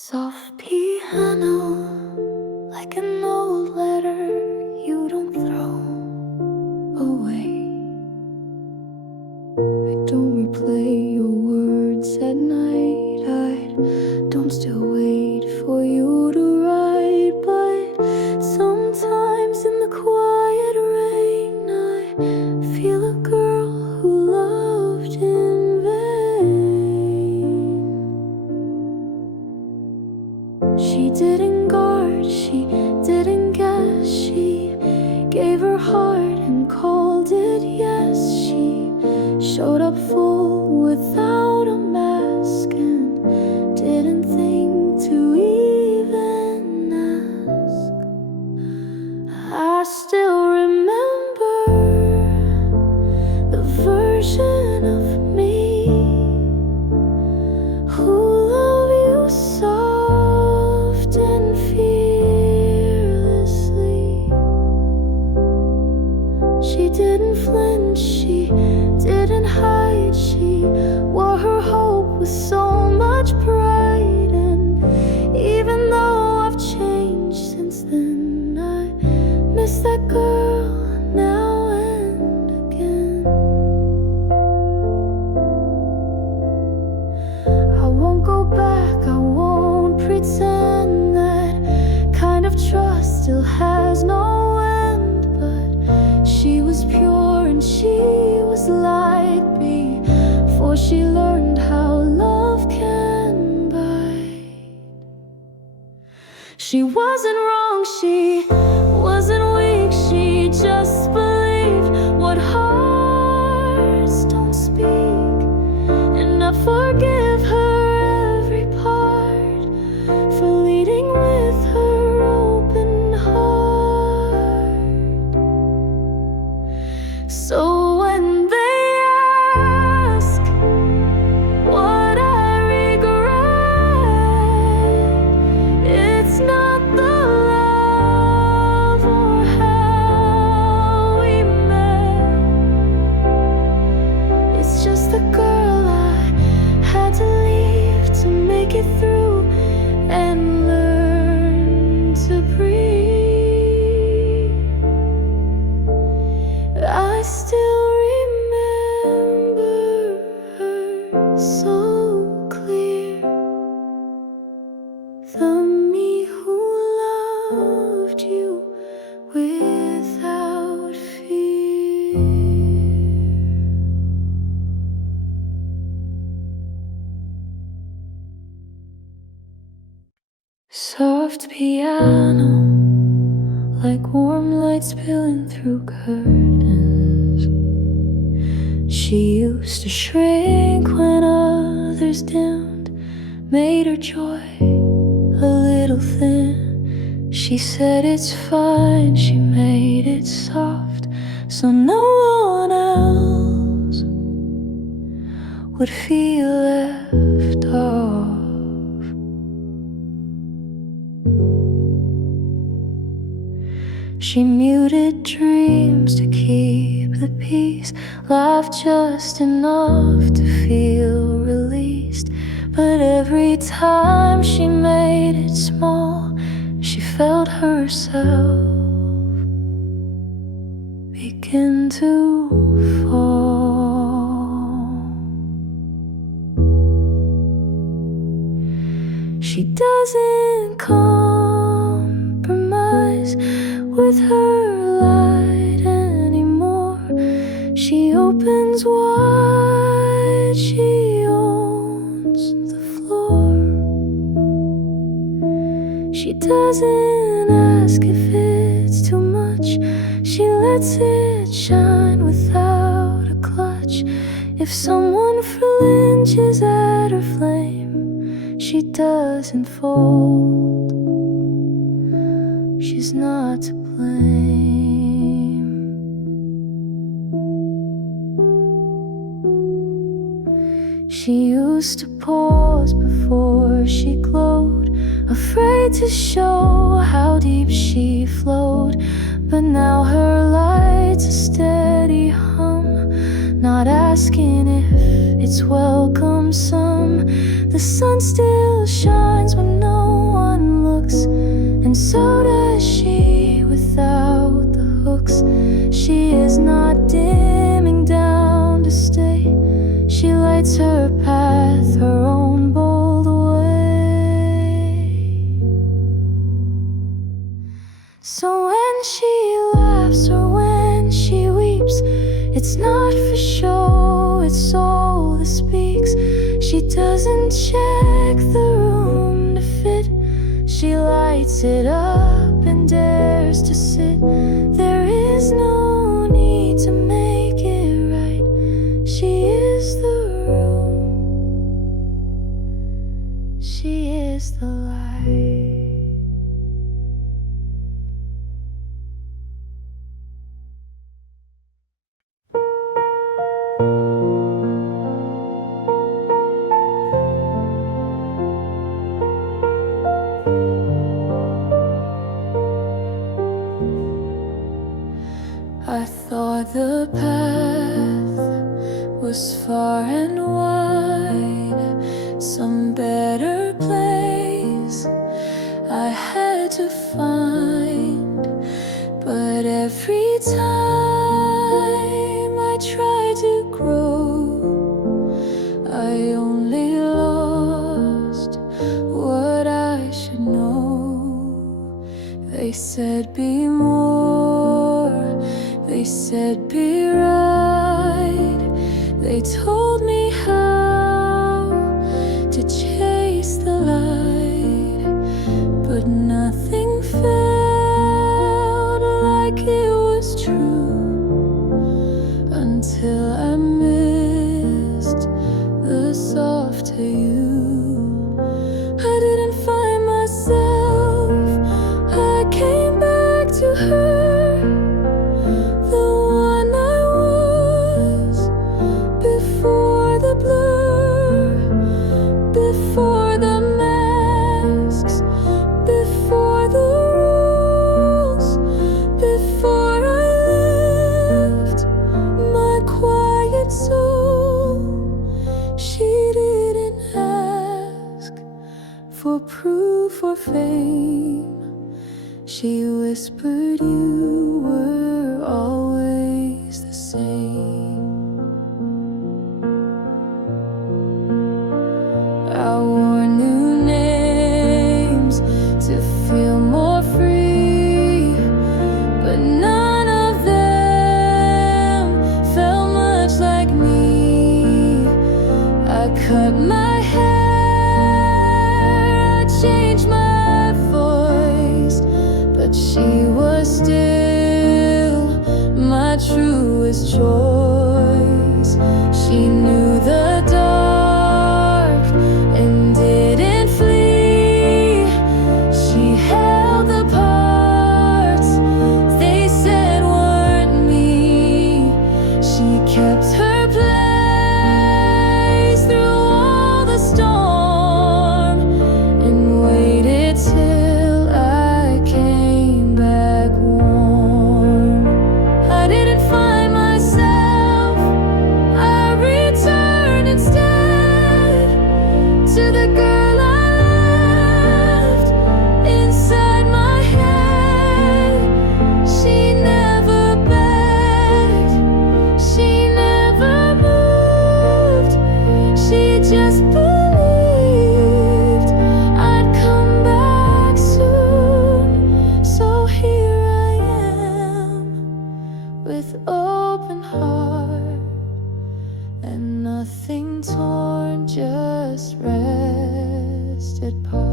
Soft piano, like an old letter you don't throw away. I don't replay your words at night. I don't still wait for you to write. But sometimes in the quiet rain I feel a girl who loved in vain. She didn't guard, she didn't guess. She gave her heart and called it yes. She showed up full without a mask and didn't think to even ask. I still remember the version of me who loved you soft and fearlessly. She didn't flinch, she didn't hide. She wore her hope with so much pride. And even though I've changed since then, I miss that girl now and again. I won't go back, I won't pretend. That kind of trust still has no end. But she was pure and she was like me before she learned how love can bite. She wasn't wrong, she wasn't weak. She just believed what hearts don't speak. And I forgive her every part for leading with her open heart. So when they ask what I regret, it's not the love or how we met. It's just the girl I had to leave to make it through and learn to breathe. I still remember her so clear. The me who loved you without fear. Soft piano, like warm light spilling through curtains. She used to shrink when others dimmed, made her joy a little thin. She said it's fine, she made it soft so no one else would feel left off. She muted dreams to keep the peace, laughed just enough to feel released. But every time she made it small, she felt herself begin to fall. She doesn't compromise with her light anymore. She opens wide, she owns the floor. She doesn't ask if it's too much, she lets it shine without a clutch. If someone flinches at her flame, she doesn't fold. She's not to blame. She used to pause before she glowed, afraid to show how deep she flowed. But now her light's a steady hum, not asking if it's welcome some. The sun still shines when no even check the room to fit. She lights it up and dares to sit. There is no need to make it right. She is the room. She is the light. I thought the path was far and wide, some better place I had to find. But every time I tried to grow, I only lost what I should know. They said be more, they said be right. They told me how to chase the light, but nothing felt like it was true until I missed the soft you. I didn't find myself, I came back to her. For proof or fame, she whispered you were always the same. I wore new names to feel more free, but none of them felt much like me. I cut my hair, changed my voice, but she was still my truest choice. She knew the dark and didn't flee. She held the parts they said weren't me. She kept her place through all the storm and waited till I came back warm. I didn't find myself, I returned instead to the girl I left inside my head. She never begged, she never moved, she just believed I'd come back soon. So here I am with open heart and nothing torn, just rested parts.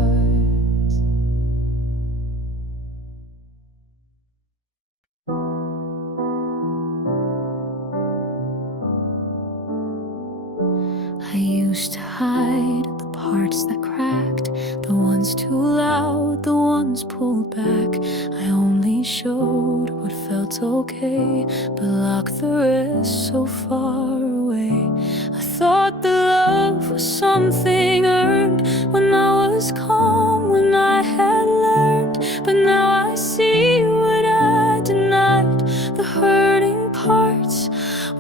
I used to hide the parts that cracked, the ones too loud, the ones pulled back. I only showed what felt okay, but locked the rest so far away. I thought that love was something earned when I was calm, when I had learned. But now I see what I denied, the hurting parts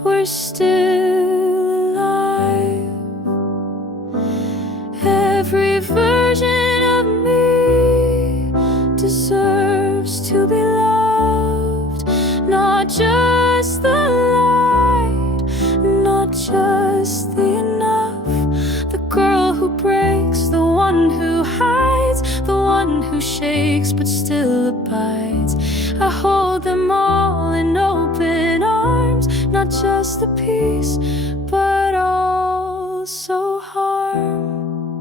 were still alive. Every version of me deserves to be loved, not just the light, not just the enough. The girl who breaks, the one who hides, the one who shakes but still abides. I hold them all in open arms, not just the peace, but also harm.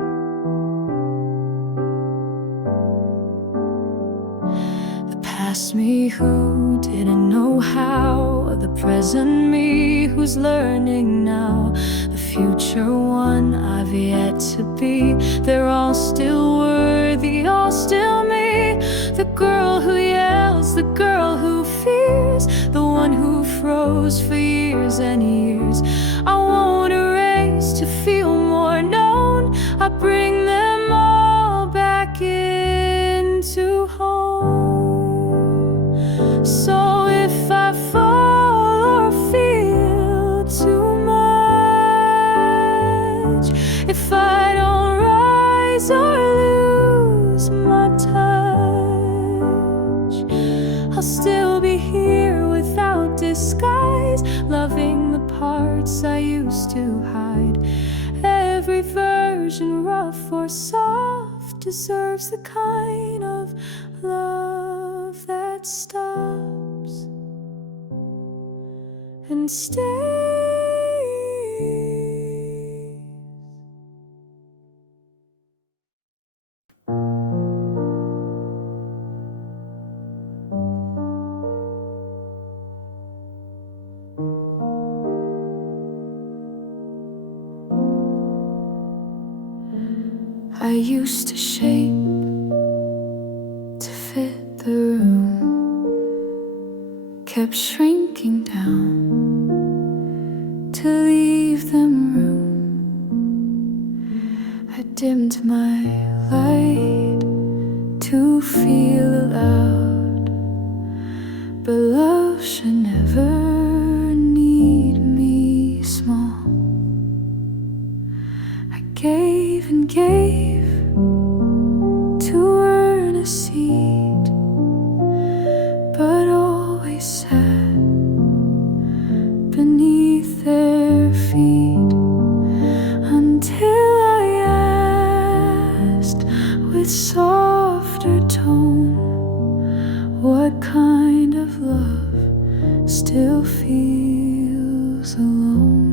past me who didn't know how, the present me who's learning now, the future one I've yet to be. They're all still worthy, all still me. The girl who yells, the girl who fears, the one who froze for years and years. I won't erase to feel more known. I bring them all back into home. So if I fall or feel too much, if I don't rise or lose my touch, I'll still be here without disguise, loving the parts I used to hide. Every version, rough or soft, deserves the kind of love that stops and stays. I used to shape to fit the room, kept shrinking down to leave them room. I dimmed my light to feel allowed, but love should never need me small. I gave and gave to earn a seat, but always sat beneath their feet until I asked with softer tone, what kind of love still feels alone?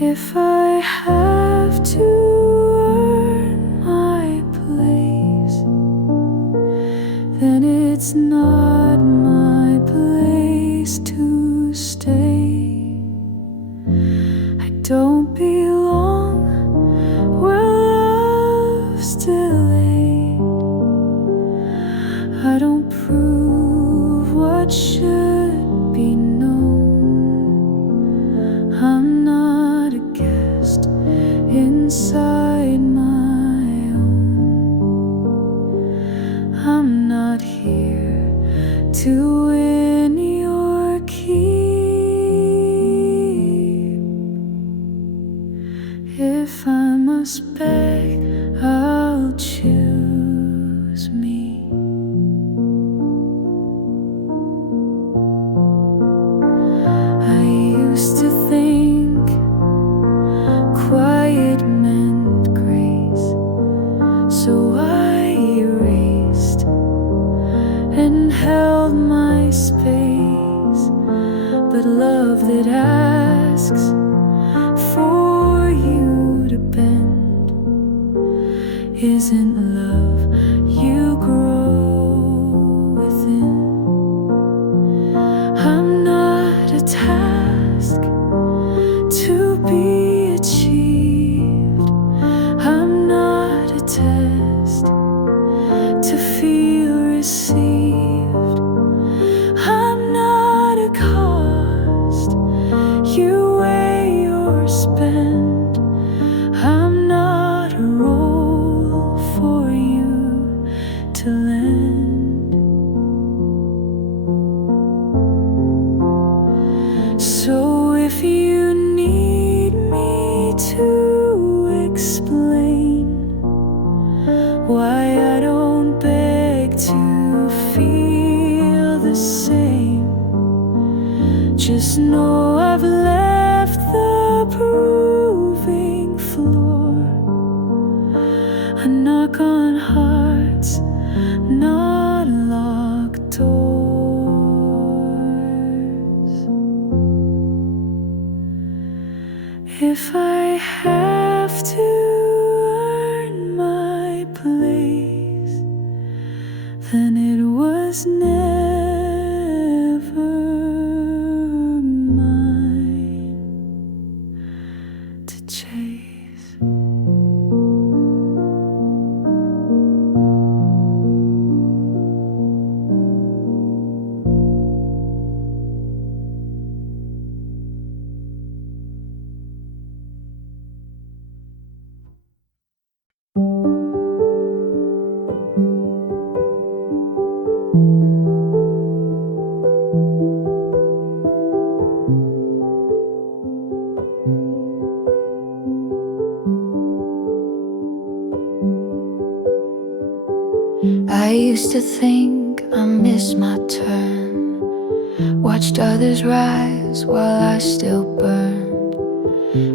If I have to earn my place, then it's not my place to stay. I don't belong where love's delayed. I don't prove what should be known. I'm not a guest inside my own. I'm not here to win your keep. If I must beg, I'll choose me. I used to think quiet meant grace, so I erased and held my space. But love that asks for you to bend isn't love you grow within. I'm not a task to be achieved. I'm not a test to feel received. I'm not a cost you weigh or spend. I'm not a role for you to lend. So if you need me to explain why I don't beg to feel the same, just know I've left the proving floor. I knock on hearts, not locked doors. If I have to earn my place, I used to think I missed my turn, watched others rise while I still burned.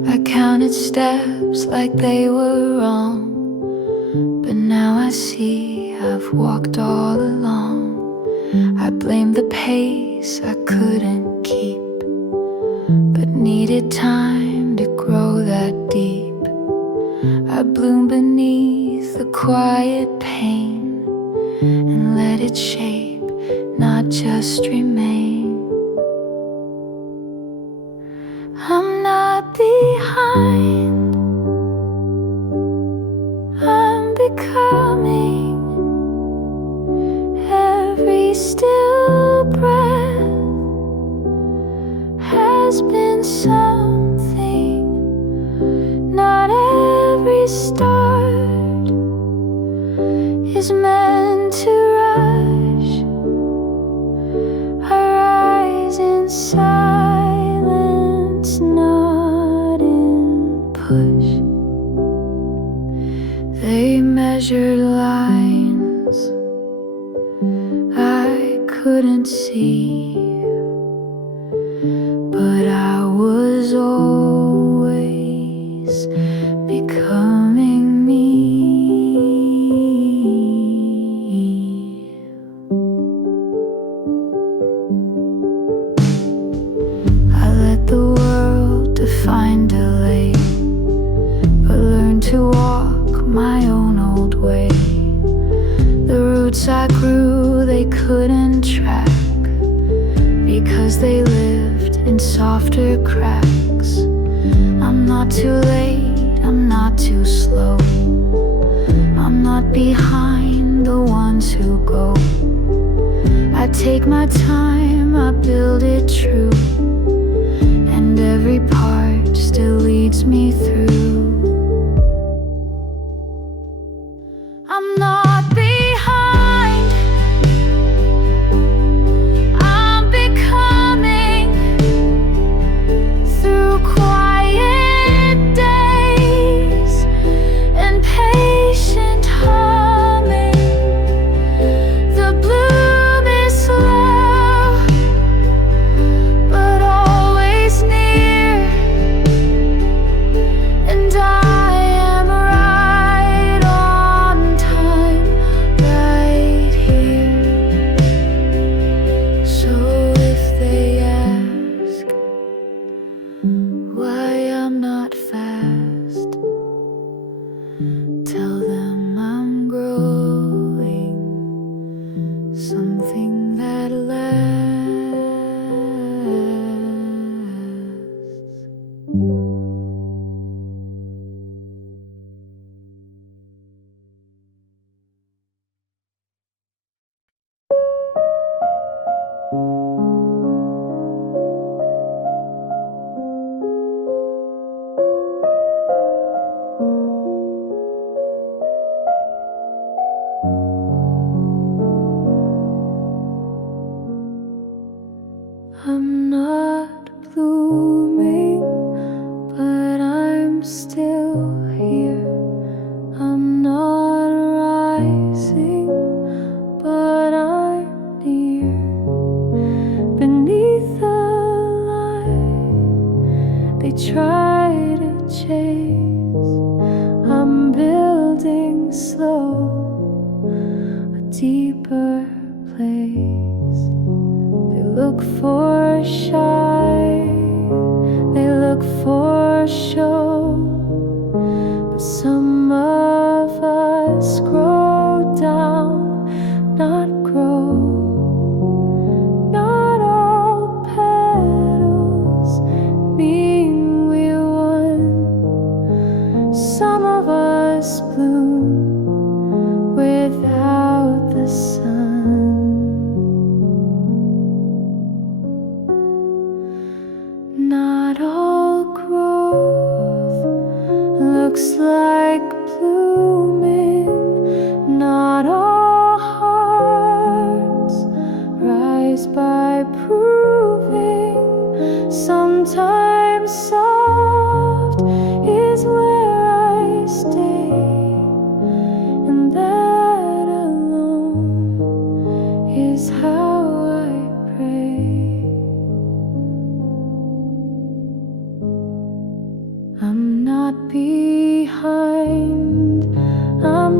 I counted steps like they were wrong, but now I see I've walked all along. I blame the pace I couldn't keep, but needed time to grow that deep. I bloom beneath the quiet pain and let it shape, not just remain. I'm not behind, I'm becoming. Every still breath has been something. Not every start is meant to rush. I rise in silence, not in push. They measured lines I couldn't see, but I was always becoming me. I let the world define delay, but learned to walk my own old way. The roots I grew, they couldn't track, because they lived in softer cracks. I'm not too late, I'm not too slow, I'm not behind the ones who go. I take my time, I build it true, and every part still leads me through. I'm not behind, I'm becoming. Through quiet days and patient humming, the bloom is slow, but always near, and I am right on time, right here. So if they ask why I'm not fast, tell them I'm growing something that lasts. I'm not blooming, but I'm still here. I'm not rising, but I'm near. Beneath the light they try to chase, I'm building slow a deeper place. They look for shine, they look for show, but some of us grow down, not grow. Not all petals mean we won. Some of us bloom without the sun.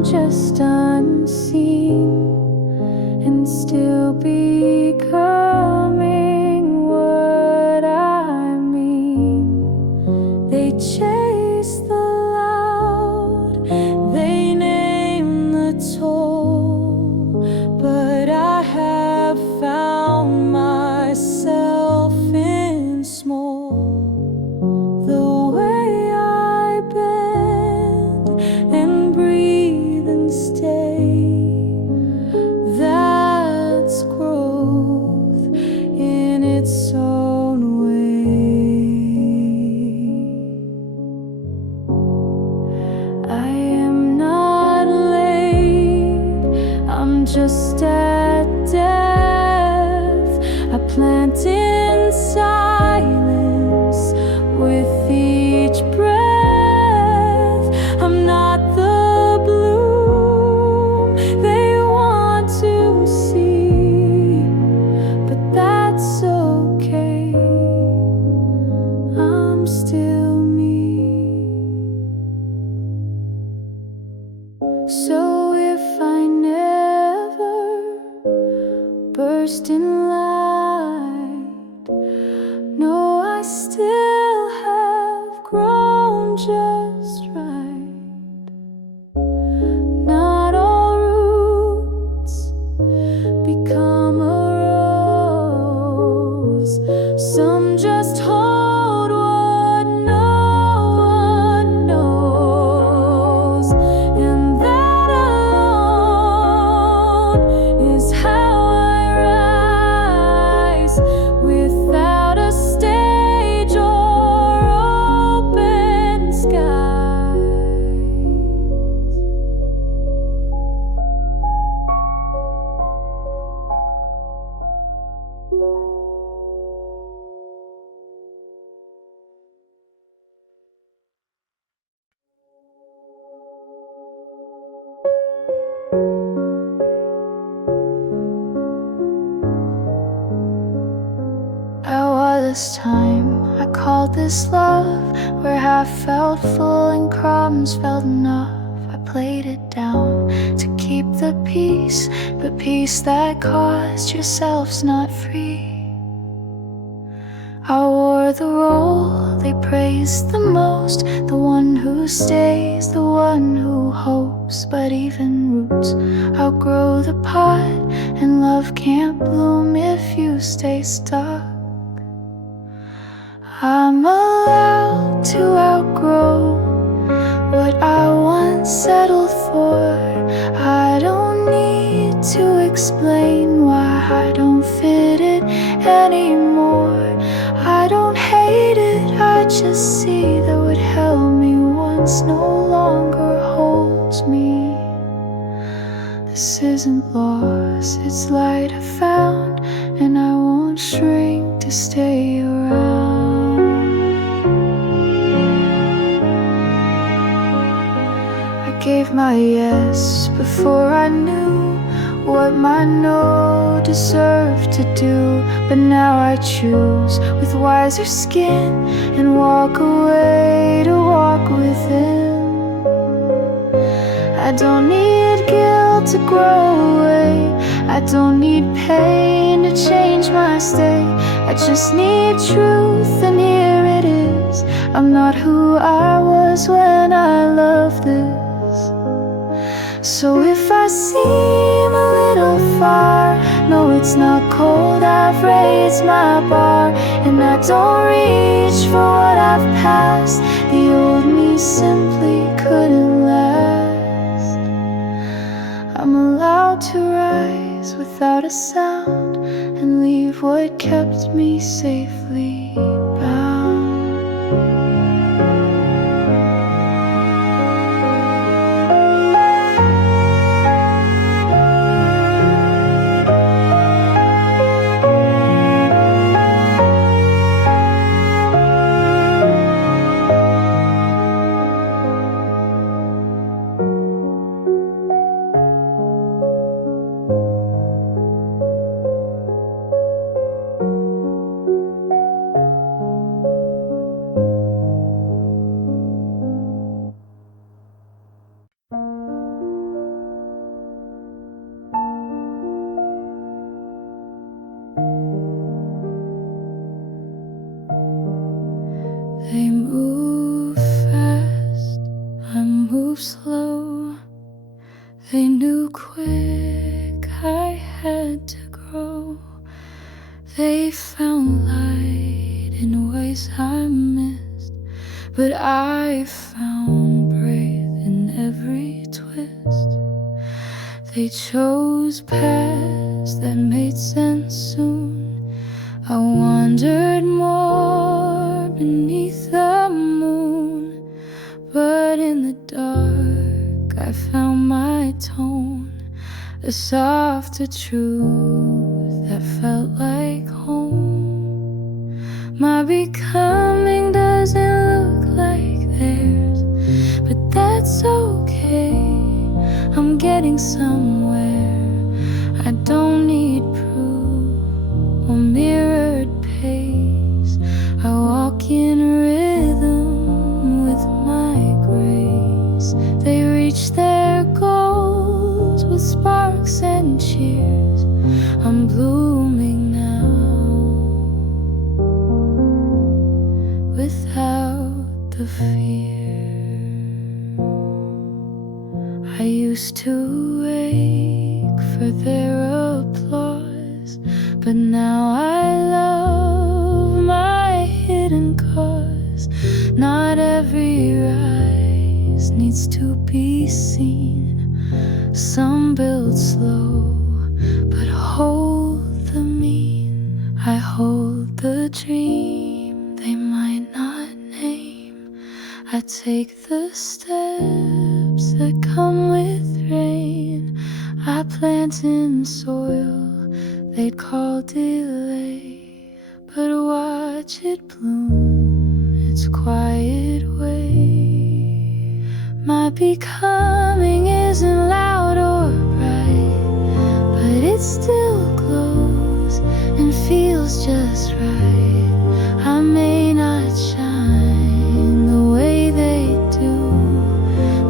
I'm just unseen and still becoming what I mean. They chase the loud, they name the toll, but I have found myself in small. The way I bend and breathe and stay, that's growth in its own way. I am not late, I'm just at death. I plant in silence with each breath. I'm not the bloom they want to see, but that's okay, I'm still me. So if I never burst in light, no, I still have grown just right. Not all roots become a rose, some just hold what no one knows, and that alone is how I rise, without a stage or open skies. There was time I called this love, where half felt full and crumbs felt enough. I played it down to keep the peace, but peace that cost yourself's not free. I wore the role they praised the most, the one who stays, the one who hopes. But even roots outgrow the pot, and love can't bloom if you stay stuck. I'm allowed to outgrow what I once settled for. I don't need to explain why I don't fit it anymore. I don't hate it, I just see that what held me once no longer holds me. This isn't loss, it's light I found, and I won't shrink to stay around. I gave my yes before I knew what my no deserved to do, but now I choose with wiser skin and walk away to walk within. I don't need guilt to grow away, I don't need pain to change my state. I just need truth, and here it is. I'm not who I was when I loved this. So if I seem a little far, no, it's not cold, I've raised my bar, and I don't reach for what I've passed. The old me simply couldn't last. I'm allowed to rise without a sound and leave what kept me safely bound. They knew quick I had to grow. They found light in ways I missed, but I found breath in every twist. They chose paths that made sense soon. I wandered more beneath the moon, but in the dark I found my tone, a softer truth that felt like home. My becoming doesn't look like theirs, but that's okay. I'm getting somewhere. I don't need proof or mirrored pace. I walk in rhythm with my grace. They reach their goals with sparks and cheers. I'm blooming now without the fear. I used to ache for their applause, but now I love my hidden cause. Not every rise needs to be seen. Some build slow, but hold the mean. I hold the dream they might not name. I take the steps that come with rain. I plant in soil they'd call delay, but watch it bloom its quiet way. My becoming isn't loud or bright, but it still glows and feels just right. I may not shine the way they do,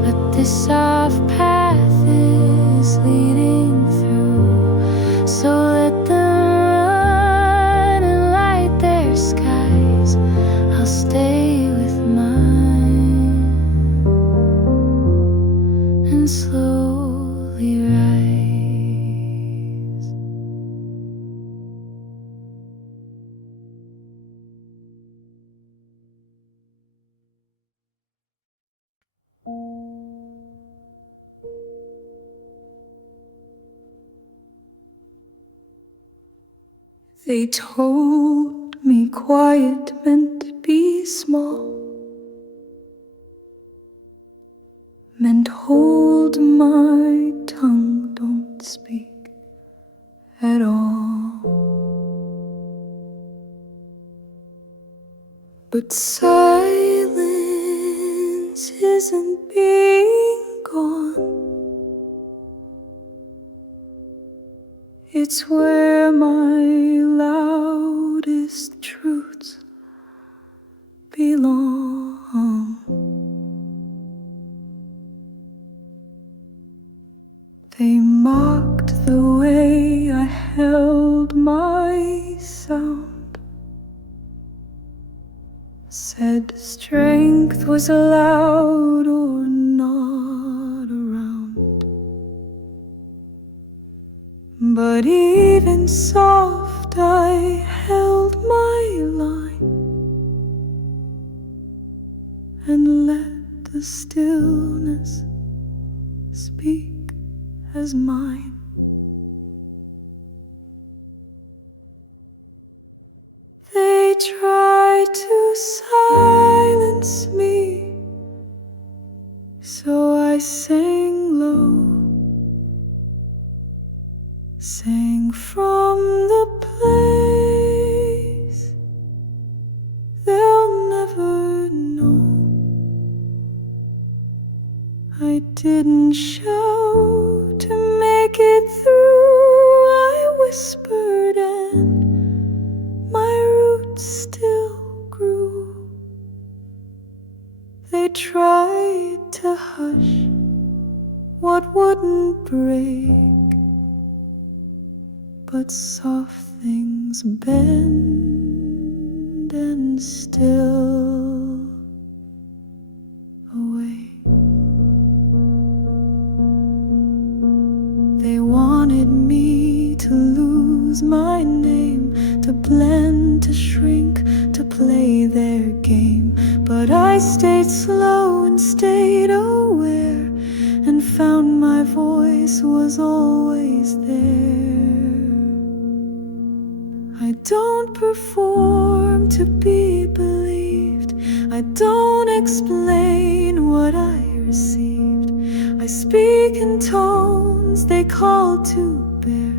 but this soft path is leading through. So let them run and light their skies. I'll stay with mine and slowly rise. They told me quiet meant to be small, meant hold my tongue, don't speak at all. But silence isn't being gone. It's where my loudest truths belong. They mocked the way I held my sound, said strength was loud or not around. But even soft I held my line and let the stillness speak as mine. They tried to silence me, so I sang low, sang from the place they'll never know. I didn't shout to make it through. I whispered and my roots still grew. They tried to hush what wouldn't break, but soft things bend and still away. use my name to blend, to shrink, to play their game. But I stayed slow and stayed aware, and found my voice was always there. I don't perform to be believed, I don't explain what I received. I speak in tones they call to bear,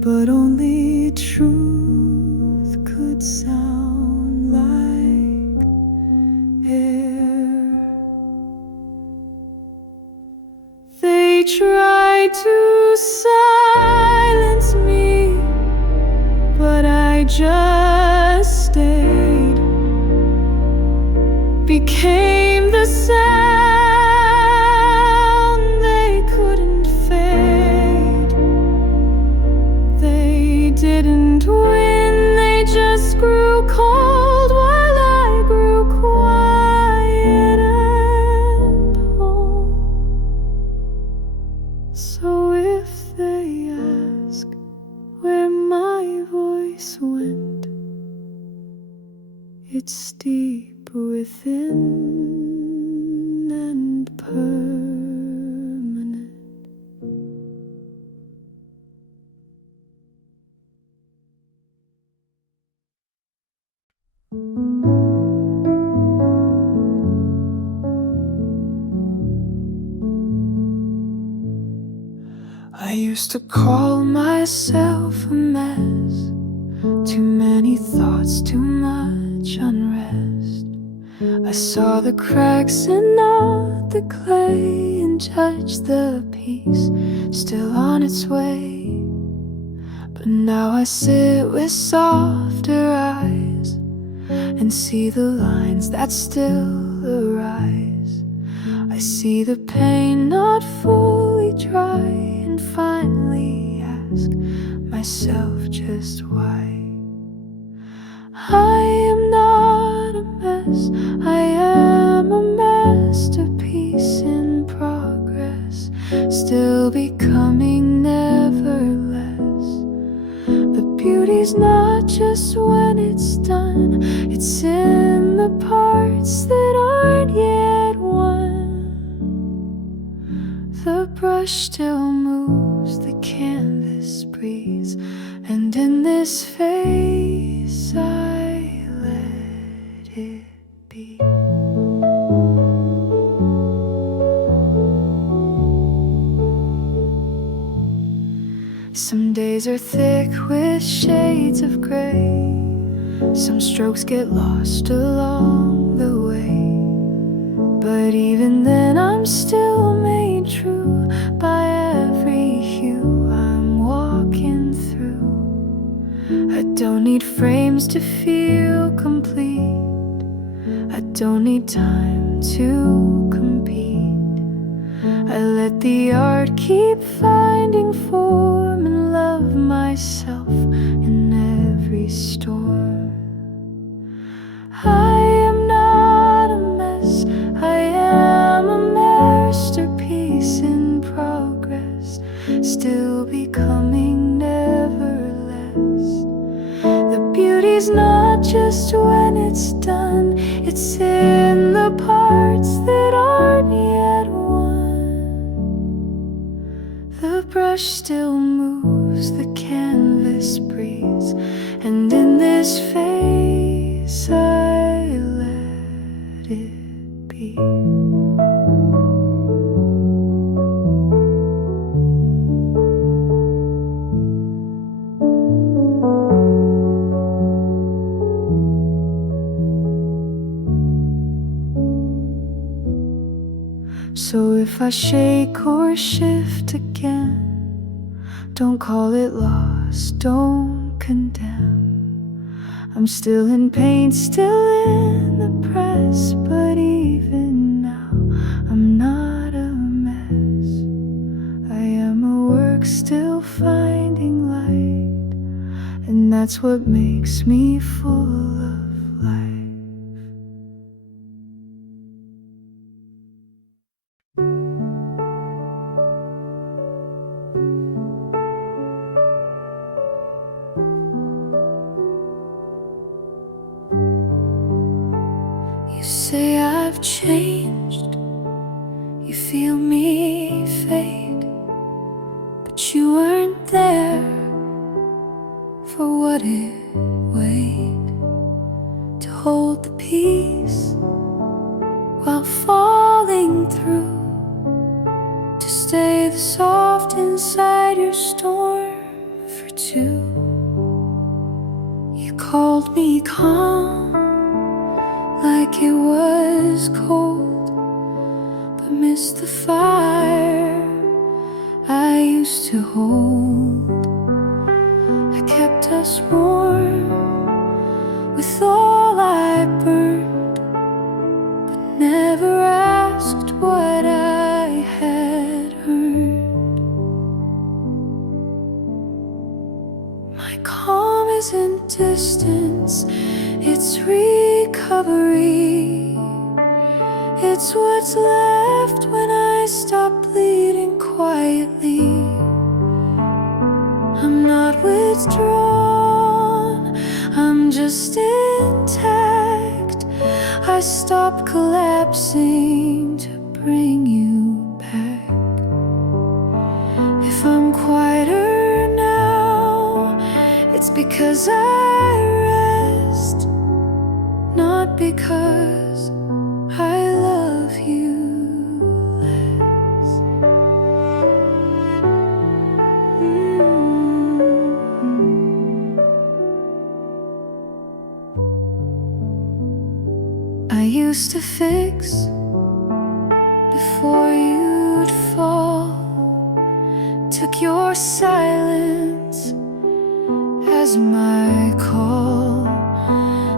but only truth could sound like air. They tried to silence me, but I just stayed, became the sound they couldn't fade. They didn't win, they just grew cold while I grew quiet and whole. So if they ask where my voice went, it's deep within and permanent. I used to call myself a mess, too many thoughts, too much unrest. I saw the cracks and not the clay, and judged the piece still on its way. But now I sit with softer eyes and see the lines that still arise. I see the pain not fully dry, and finally ask myself just why. I am not a mess, I am a masterpiece in progress, still becoming, never less. The beauty's not just when it's done, it's in the parts that aren't yet won. The brush still moves, the canvas breathes, and in this phase I let it be. Some days are thick with shades of gray, some strokes get lost along the way. But even then I'm still made true by every hue I'm walking through. I don't need frames to feel complete, I don't need time to compete. I let the art keep finding form and love myself in every storm. I am not a mess, I am a masterpiece in progress, still becoming, never less. The beauty's not just when it's done, it's in the parts that aren't yet won. The brush still moves, the canvas breathes, and in this phase I let it be. So if I shake or shift again, don't call it loss, don't condemn. I'm still in pain, still in the press, but even now I'm not a mess. I am a work still finding light, and that's what makes me full of life. have changed. You feel me fade, but you weren't there for what it weighed to hold the peace while falling through, to stay the soft inside your storm for two. You called me calm like it was cold, but missed the fire I used to hold. I kept us warm with all I burned, but never asked what I had earned. My calm isn't distance, it's recovery. It's what's left when I stop bleeding quietly. I'm not withdrawn, I'm just intact. I stop collapsing to bring you back. If I'm quieter now, it's because I rest, not because I love you less. I used to fix before you'd fall, took your silence as my call,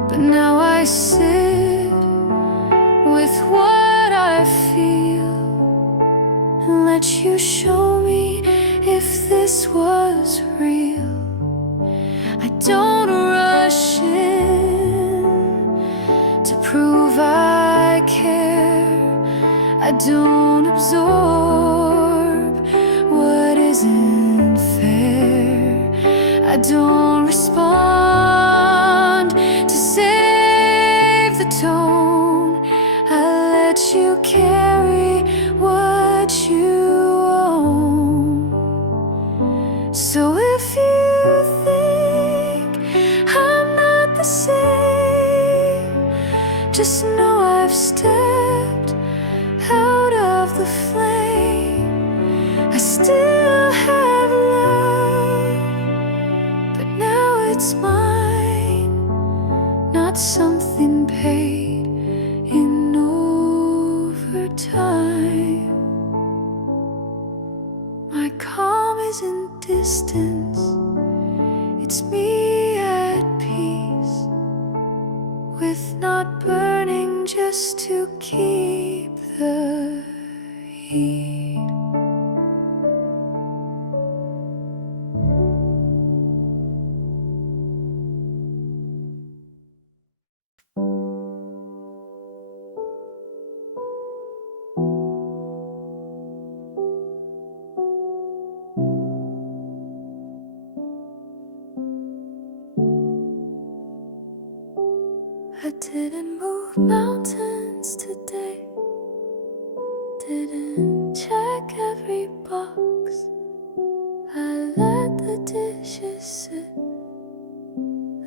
but now I sit with what I feel and let you show me if this was real. I don't rush in to prove I care. I don't absorb what isn't fair. I don't respond to save the tone. I let you carry what you own. So if you think I'm not the same, just know I've stepped out of the flame. I still have love, but now it's mine, not something paid in overtime. My calm isn't distance, it's me at peace with not burning just to keep the heat. I didn't move mountains today, didn't check every box. I let the dishes sit,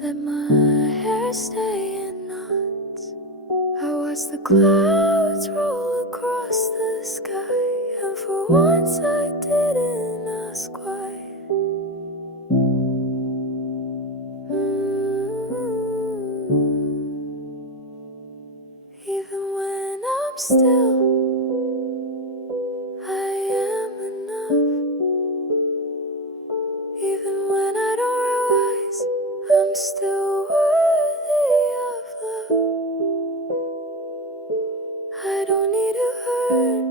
let my hair stay in knots. I watched the clouds roll across the sky, and for once I didn't ask why. Still, I am enough. Even when I don't realize I'm still worthy of love. I don't need to earn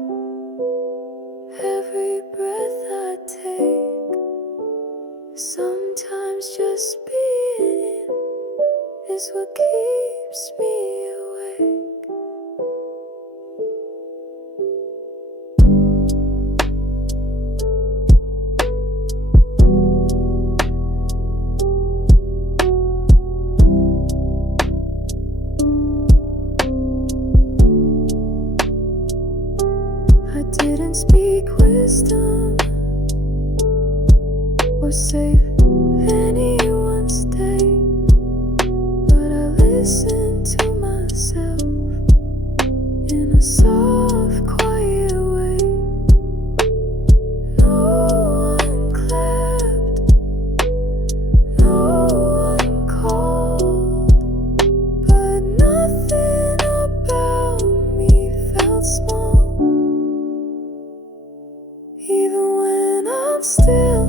every breath I take. Sometimes just being is what keeps me awake. save anyone's day, but I listen to myself in a soft, quiet way. No one clapped, no one called, but nothing about me felt small. Even when I'm still,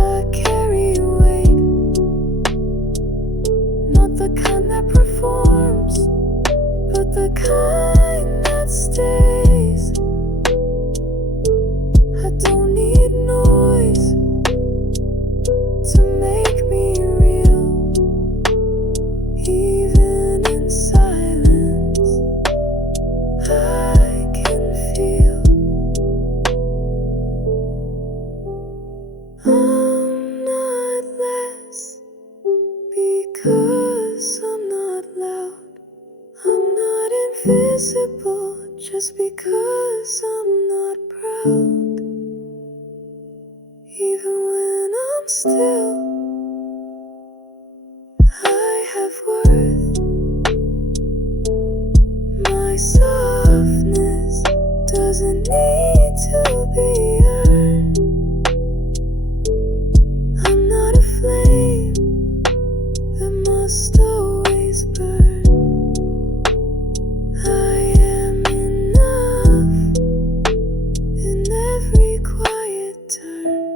I carry weight, not the kind that performs, but the kind that stays. I don't need noise to make me real. Even in silence, I can feel. I'm not less because I'm not loud. I'm not invisible just because I'm not proud. Even when I'm still, I have worth. My softness doesn't need to be earned. I'm not a flame that must always burn. I am enough in every quiet turn.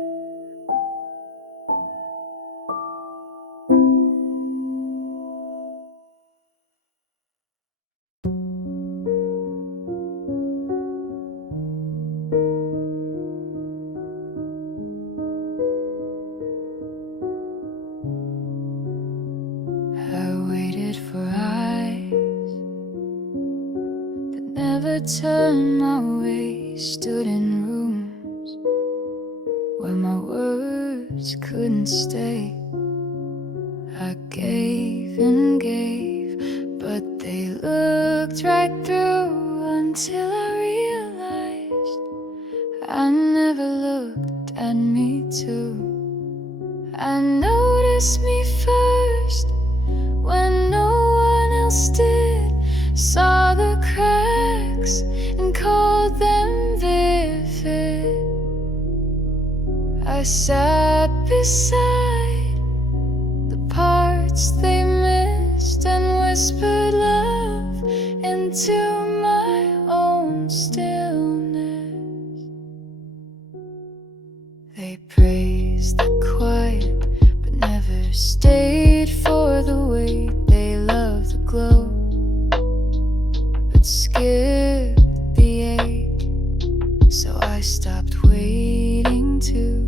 I waited for eyes that never turned my way, stood in rooms where my words couldn't stay. I gave and gave, but they looked right through until I realized I never looked at me too. I noticed me first when no one else did, saw the cracks and called them vivid. I sat beside the parts they missed and whispered love into my own stillness. They praised the quiet but never stayed for the wait. They loved the glow but skipped the ache. So I stopped waiting to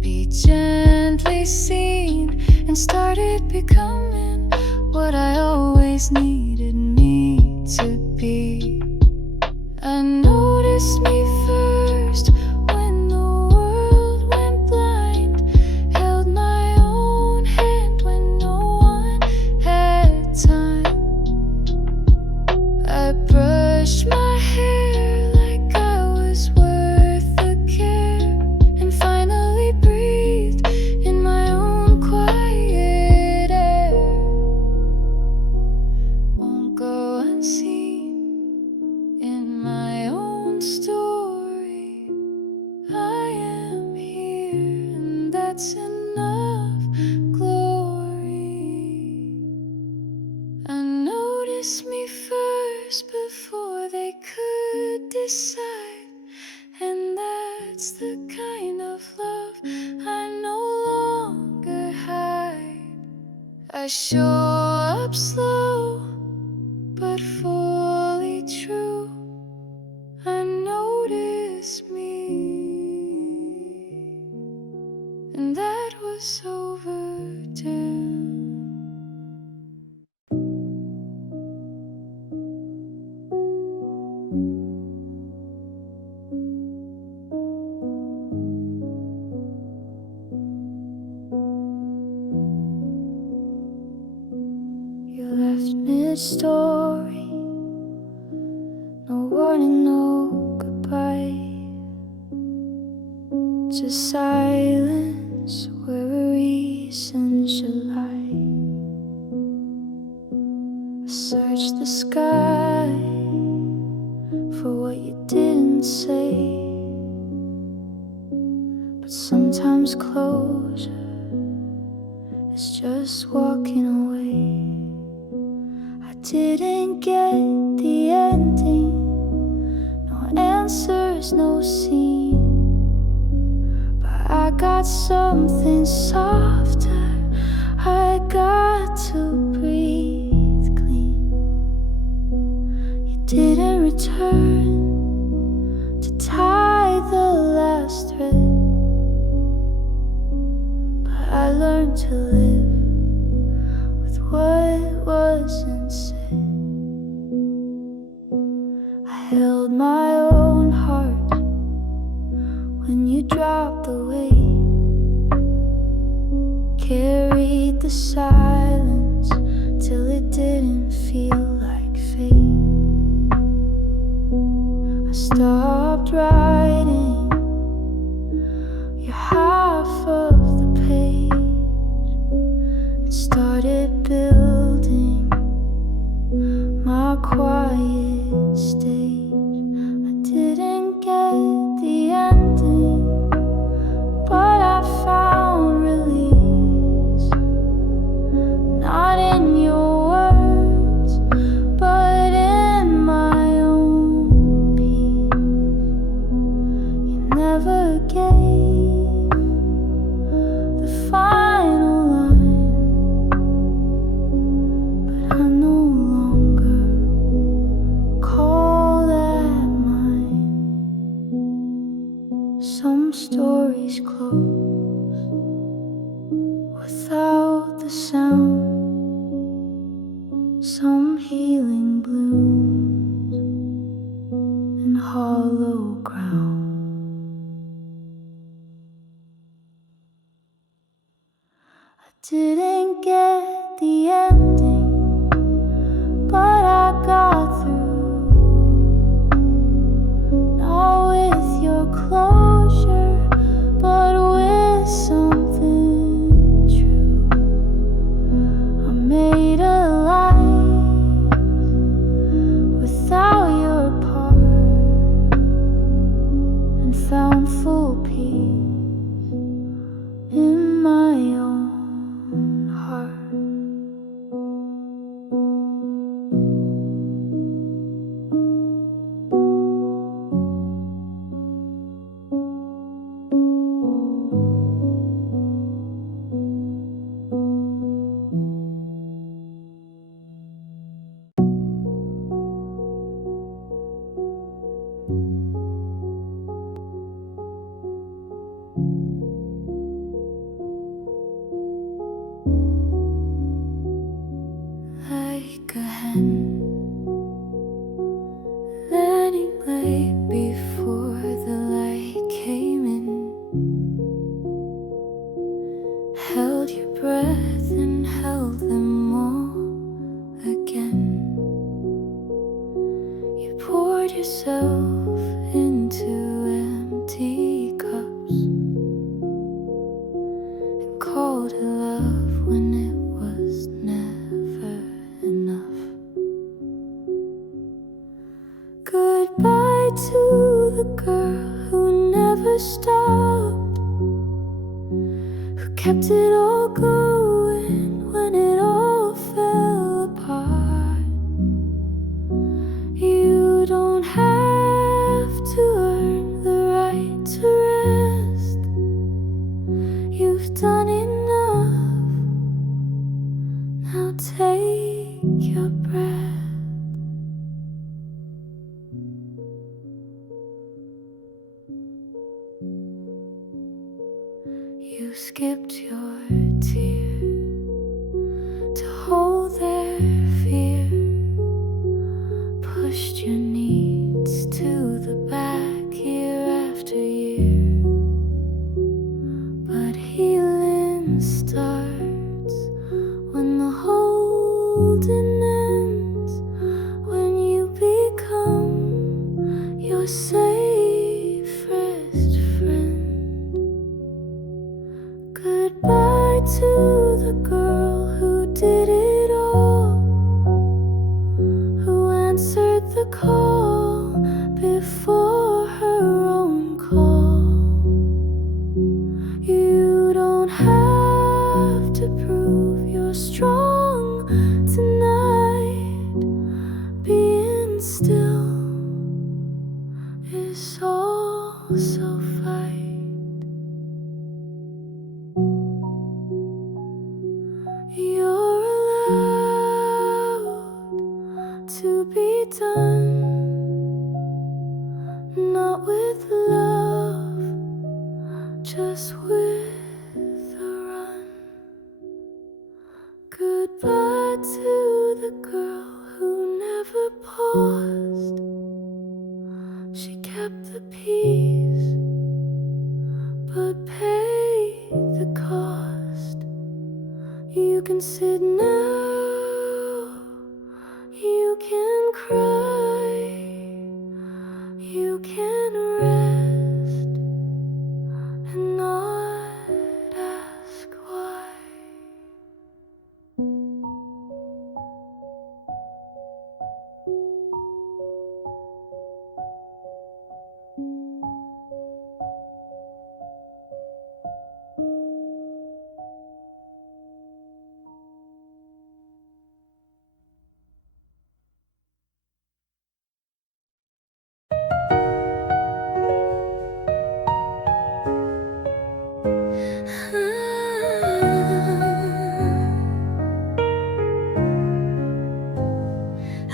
be gently seen and started becoming what I always needed me to be. I noticed me first when the world went blind, held my own hand when no one had time. I brushed my hair like I was worth the care, and finally breathed in my own quiet air. Won't go unseen in my own story. I am here, and that's enough glory. I noticed me first before they could decide, and that's the kind of love I no longer hide. I show up slow but fully true. I noticed me, and that was overdue. You left mid-story, no warning, no goodbye. Just silence where a reason should lie. I search the sky for what you didn't say, but sometimes closure is just walking away. I didn't get the ending, no answers, no scene, but I got something softer. I got to breathe clean. You didn't return to tie the last thread, but I learned to live with what wasn't said. I held my own heart when you dropped away, carried the silence till it didn't feel like fate. I stopped writing your half of the page and started building my quiet stage. I didn't get the ending, but I found release, not in your words, but in my own peace. You never gave the final line, but I no longer call that mine. Some stories close without the sound, some healing blooms in hollow ground. I didn't get the ending, but I got through. Not with your closure, but with something true. I made a life without your part and found full peace in my own heart. Like a hen landing late before the light came in, held your breath and held them all again. You poured yourself into empty cups and called it love when it was never enough. Goodbye to the girl who never stopped, who kept it all going when it all fell apart. You don't have to earn the right to rest. You've done enough. Now take your breath. You skipped your tears to hold their fear, pushed your needs to the back year after year. But healing starts when the holding ends, when you become your safest friend. so fight. You're allowed to be done, not with love, just with a run. Goodbye to the girl who never paused. She kept the peace, but paid the cost. You can sit now, you can cry, you can rest and not ask why.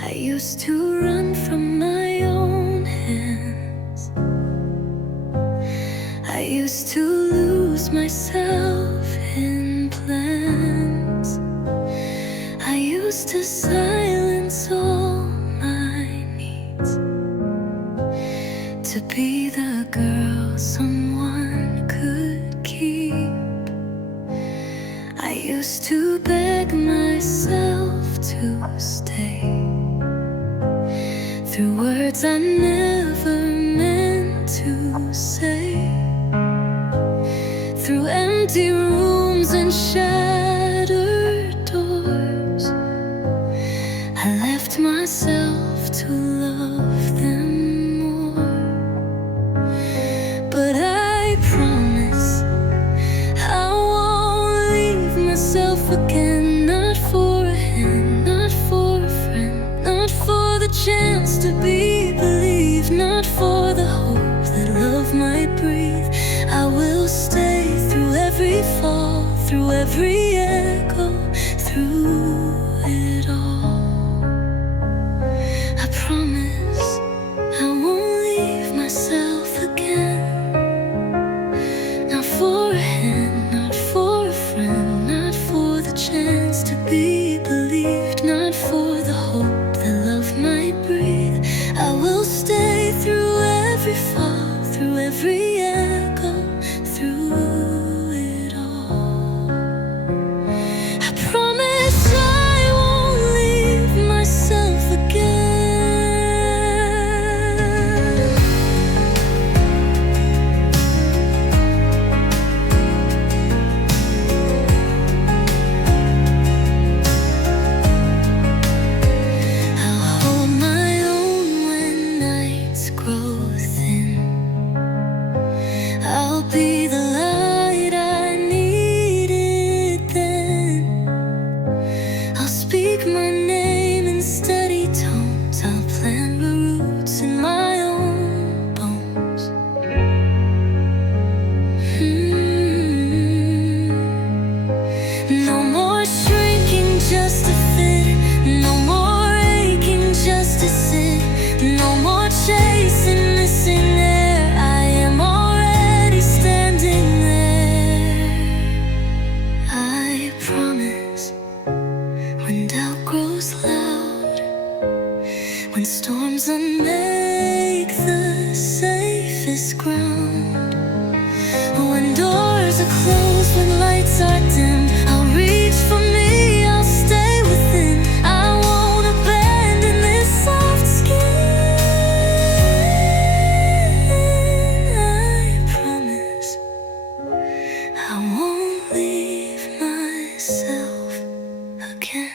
I used to run from my own hands. I used to lose myself in plans. I used to silence all my needs to be the girl someone could keep. I used to beg myself to stay through words I never meant to say, through empty rooms and shattered doors. I left myself to love them more. But I promise I won't leave myself again. Not for a hand, not for a friend, not for the chance to be believed, not for the hope that love might breathe. I will stay through every fall, through every echo, through it all. I promise I won't leave myself again. Not for a hand, not for a friend, not for the chance to be believed, not for the hope that love might breathe. I will stay through every fall, through every echo, through it all. I promise I won't leave myself again. I'll hold my own when nights grow thin. I'll be the light I needed then. I'll speak my name in steady tones. I'll plant my roots in my own bones. No more shrinking just to fit. No more aching just to sit. No more chasing missing air. I am already standing there. I promise when doubt grows loud, when storms unmake the safest ground, when doors are closed, when lights are dim, I'll reach for me, I'll stay within. I won't abandon this soft skin. I promise I won't leave myself again.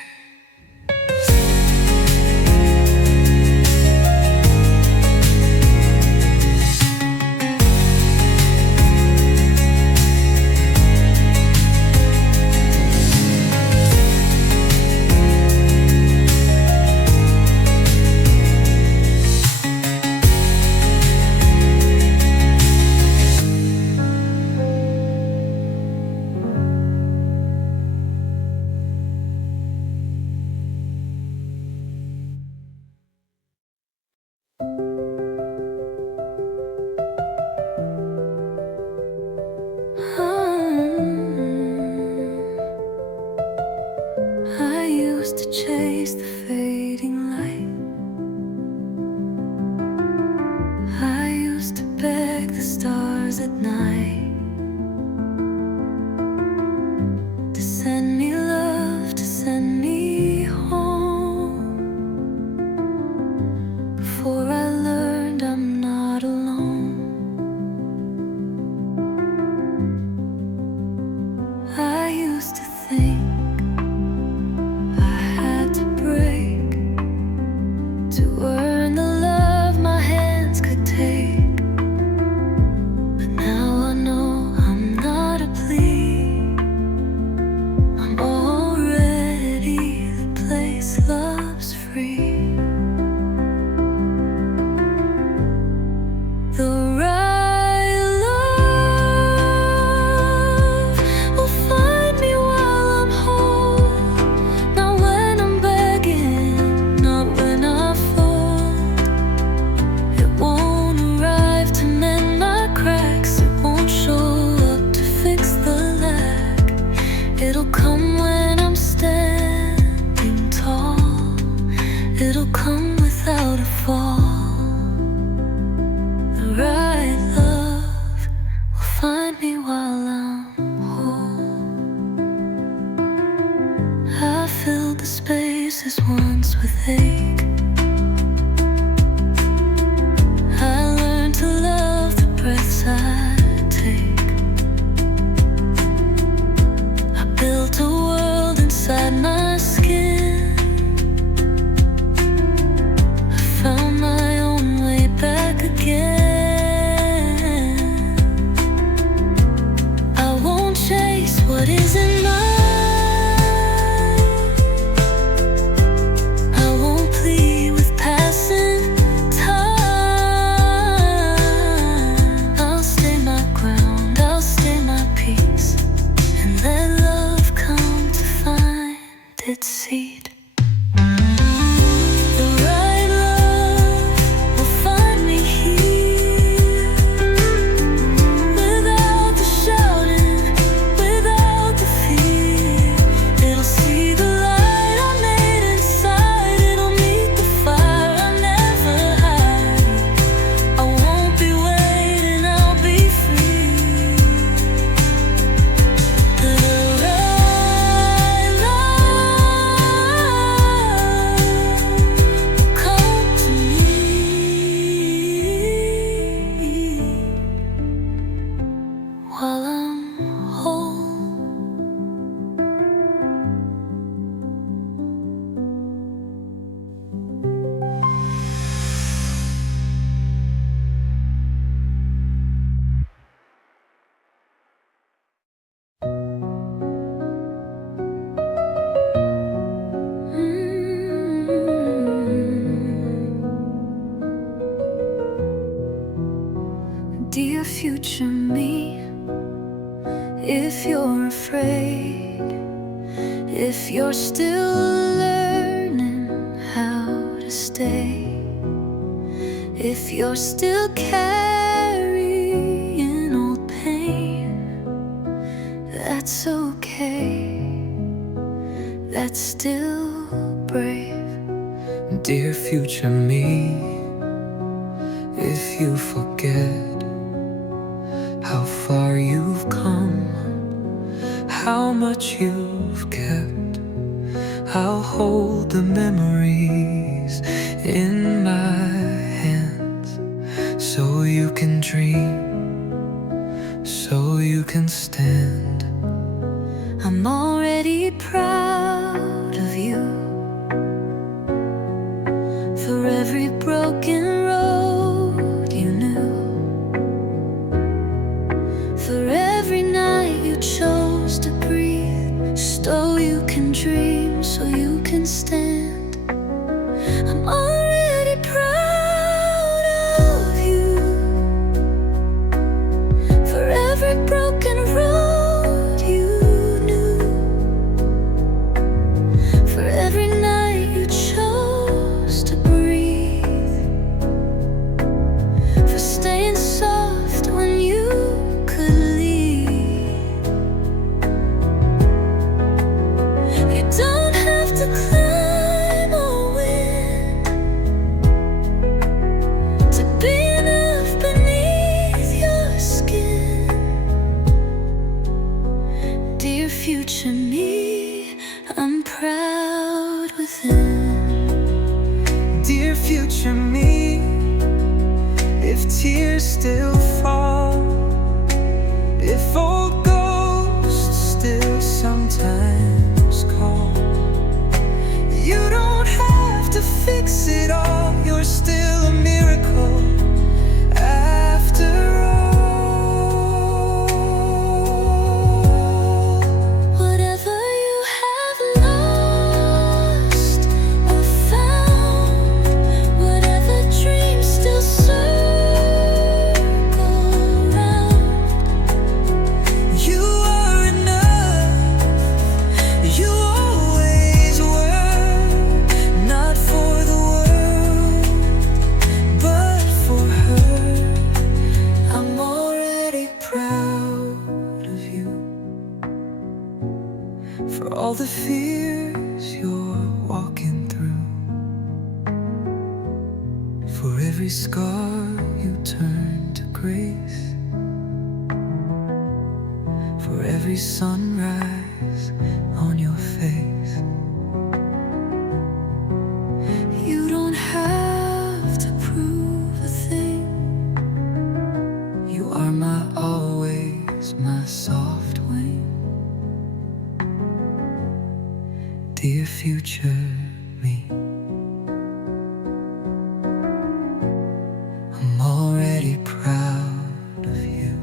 at night to send me love, to send me home. Before I learned I'm not alone, I used to think I had to break to earn the love my hands could take. But now I know I'm not a plea, I'm already the place love's free. The right love will find me while I'm whole, not when I'm begging, not when I fall. It won't arrive to mend my cracks, it won't show up to fix the lack. It'll come when I'm standing tall, it'll come without a fall. The right love will find me while I'm whole. I filled the spaces once with ache, I learned to love the breaths I take. I built a world inside my skin, I found my own way back again. I won't chase what isn't mine, I won't plead with passing time. I'll stay my ground, I'll stay my peace, and let love come to find its seed. The right love will find me here, without the shouting, without the fear. It'll see the light I made inside, it'll meet the fire I never had. I won't be waiting, I'll be free. The right love will come to me while I'm whole. Dear future me, if you're afraid, if you're still learning how to stay, if you're still carrying old pain, that's okay, that's still brave. Dear future me, if you forget how far you've come, how much you've kept, I'll hold the memories in my hands, so you can dream, so you can stand. I'm already proud of you for every broken road you knew, for every night you chose to breathe, so you can dream, so you can stand. I'm already proud of you for every broken road you knew, all the fears you're walking through, for every scar you turn to grace, for every sunrise on your face. You don't have to prove a thing. You are my always, my soft wing. Dear future me, I'm already proud of you.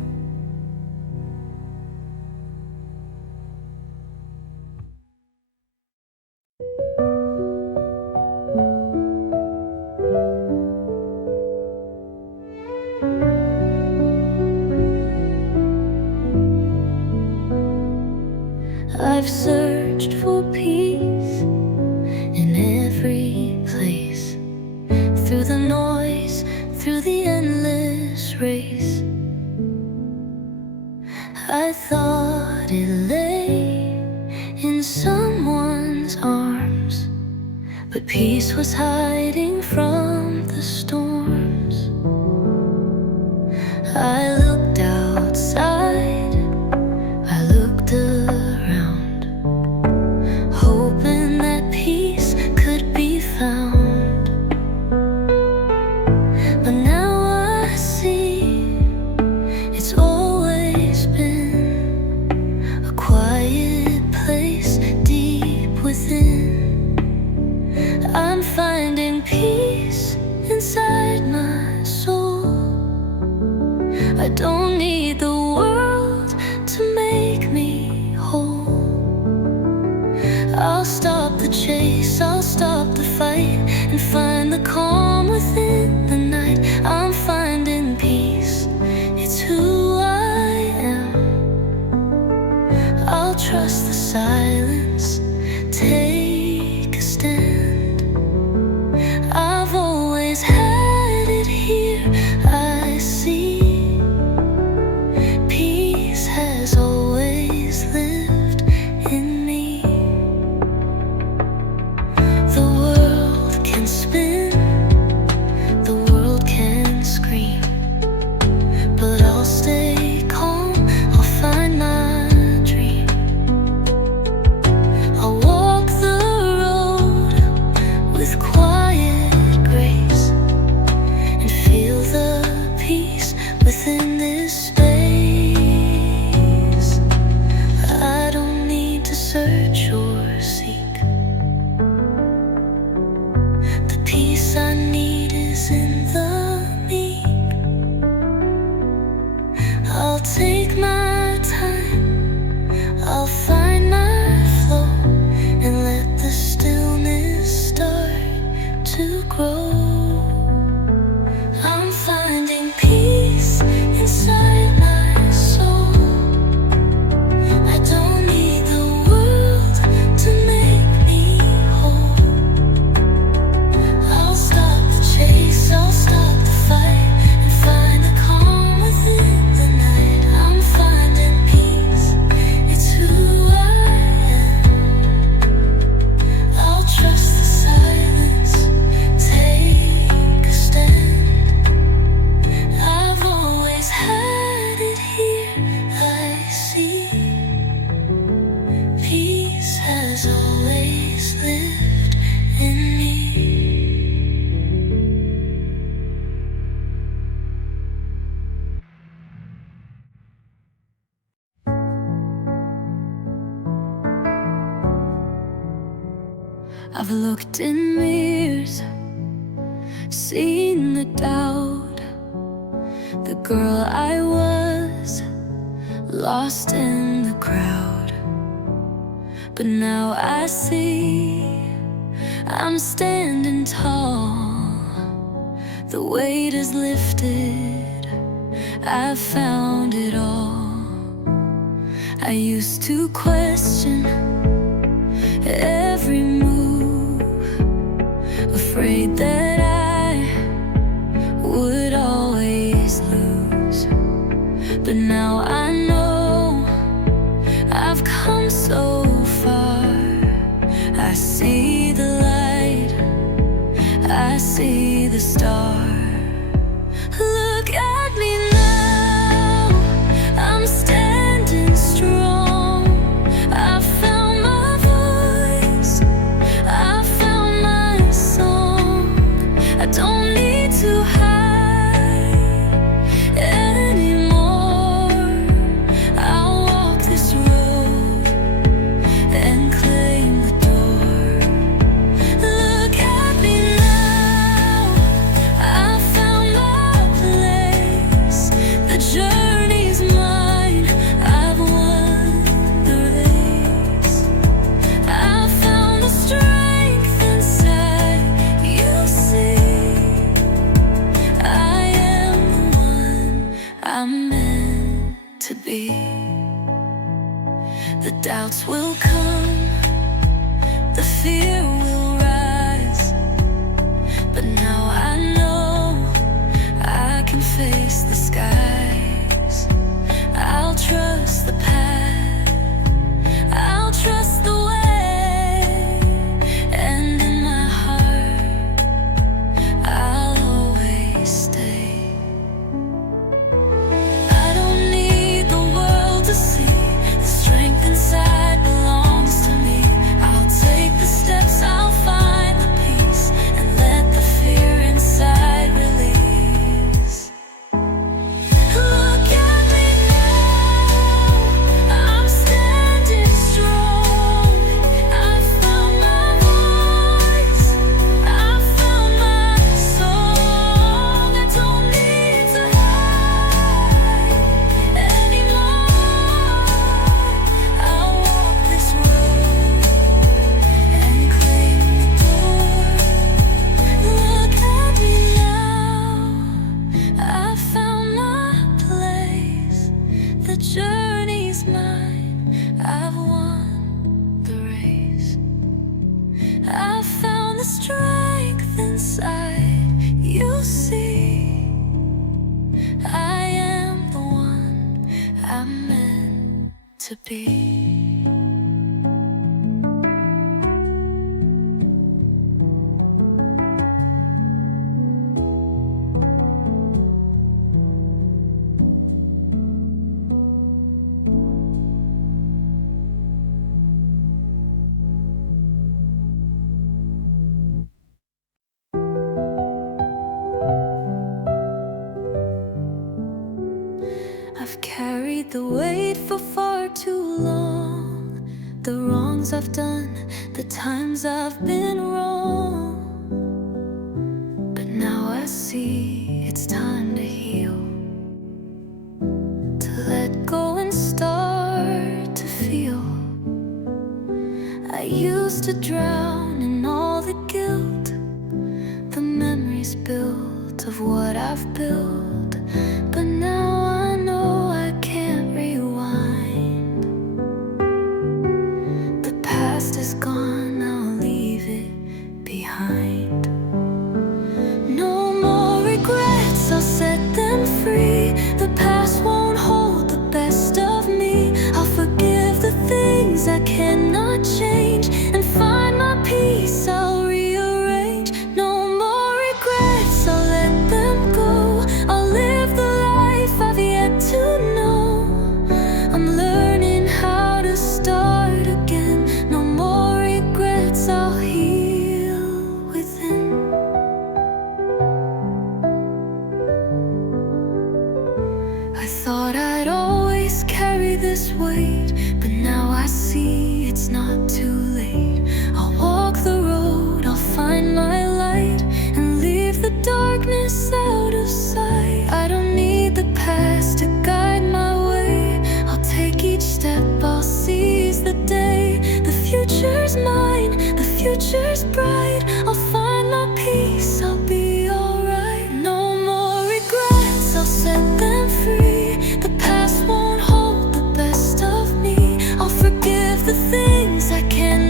I've searched for peace in every place, through the noise, through the endless race. I thought it lay in someone's arms, but peace was hiding from the storms. I looked outside, I looked around, hoping that peace could be found. But now I see it's always been a quiet place deep within. I'm finding peace inside my soul. I don't need the world to make me whole. I'll stop the chase, I'll stop the fight, and find the calm within the night. I'm finding peace, it's who I am. I'll trust the silence, take a stand. I've always had it here, I see. Peace has always lived in me. The world can spin, the world can scream, but I'll stay calm, I'll find my dream. I'll walk the road with quiet grace, and feel the peace within this space. I don't need to search or seek. The peace I need is in the meek. I'll take my time, I'll find my flow, and let the stillness start to grow. I'm finding peace inside my soul. I don't need the world to make me whole. I'll stop the chase, I'll stop the fight, and find the calm within the night. I'm finding peace, it's who I am. I'll trust the silence, take a stand. I've always had it here, I see. Peace has always lived in me. I've looked in mirrors, seen the doubt, the girl I was, lost in the crowd. But now I see I'm standing tall. The weight is lifted, I've found it all. I used to question every move, afraid that I would always lose. But now I know I've come so far. see the light, I see the star. Look at me now, I'm standing strong. I found my voice, I found my song. I don't need to hide anymore. I'll walk this road and claim the door. Look at me now, I found my place. The journey's mine, I've won the race. I found the strength inside, you see. I am the one I'm meant to be. The doubts will come, the fear will rise, but now I know I can face the skies. I'll trust the path, I'll trust the way, and in my heart I'll always stay. I don't need the world to see, the strength inside belongs to me. I'll take the steps, I'll find the peace, and let the fear inside release. Look at me now, I'm standing strong. I found my voice, I found my song. I don't need to hide anymore. I'll walk this road and claim the door. Look at me now, I found my place. The journey's mine, I've won the race. I found the strength inside, you see. I am the one I'm meant to be. I've carried the weight for far too long. The wrongs I've done, the times I've been wrong. But now I see it's time to heal, to let go and start to feel. I used to drown in all the guilt, the memories built of what I've built. But now I know I can't rewind. The past is gone, I'll leave it behind. No more regrets, I'll set them free. The past won't hold the best of me. I'll forgive the things I cannot change and find my peace, I'll rearrange. No more regrets, I'll let them go. I'll live the life I've yet to know. I'm learning how to start again. No more regrets, I'll heal within. I thought I'd always carry this weight, but now I see it's not too late. I'll walk the road, I'll find my light, and leave the darkness out of sight. I don't need the past to guide my way. I'll take each step, I'll seize the day. The future's mine, the future's bright. I'll find my peace, I'll be alright. No more regrets, I'll set them free. The past won't hold the best of me. I'll forgive the things I cannot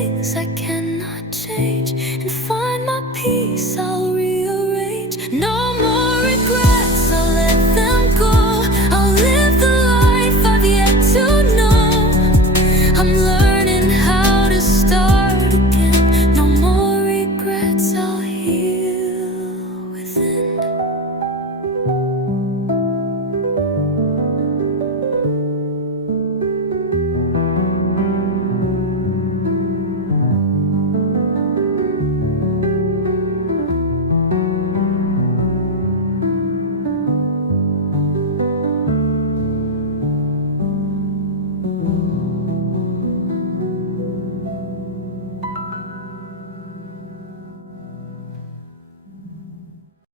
things I can't